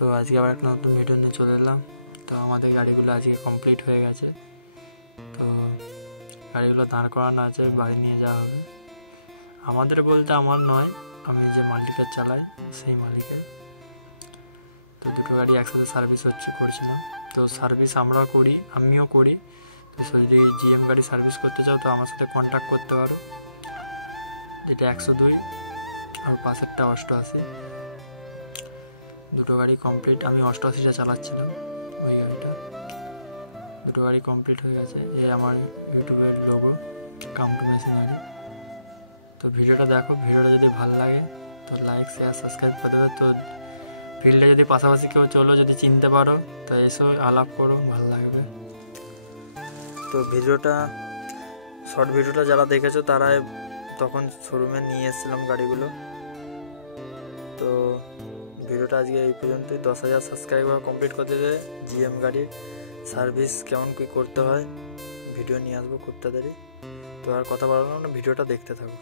তো আজকে আবার একটা নতুন ভিডিও নিয়ে চলে এলাম। তো আমাদের গাড়িগুলো আজকে কমপ্লিট হয়ে গেছে। তো গাড়িগুলো দাঁড় করানো আছে, বাড়ি নিয়ে যাওয়া হবে। আমাদের বলতে আমার নয়, আমি যে মালিকের চালাই সেই মালিকের। তো দুটো গাড়ি একসাথে সার্ভিস করছিলাম। তো সার্ভিস আমরাও করি, আমিও করি। তো যদি জিএম গাড়ি সার্ভিস করতে চাও তো আমার সাথে কন্ট্যাক্ট করতে পারো, যেটা 102 আর পাশেরটা 88। দুটো গাড়ি কমপ্লিট। আমি 88টা চালাচ্ছিলাম, ওই গাড়িটা। দুটো গাড়ি কমপ্লিট হয়ে গেছে। এই আমার ইউটিউবের লোগো, কাম টু মেশিনারি। তো ভিডিওটা দেখো, ভিডিওটা যদি ভালো লাগে তো লাইক শেয়ার সাবস্ক্রাইব করে দেবে। তো ফিল্ডে যদি পাশাপাশি কেউ চলো, যদি চিনতে পারো তো এসো, আলাপ করো, ভালো লাগবে। তো ভিডিওটা, শর্ট ভিডিওটা যারা দেখেছো তারা তখন শোরুমে নিয়ে এসেছিলাম গাড়িগুলো। তো ভিডিওটা আজকে এই পর্যন্তই। 10,000 সাবস্ক্রাইবার কমপ্লিট করতে দেবে। জিএম গাড়ির সার্ভিস কেমন কী করতে হয় ভিডিও নিয়ে আসবো খুব তাড়াতাড়ি। তো আর কথা বললাম না, ভিডিওটা দেখতে থাকো।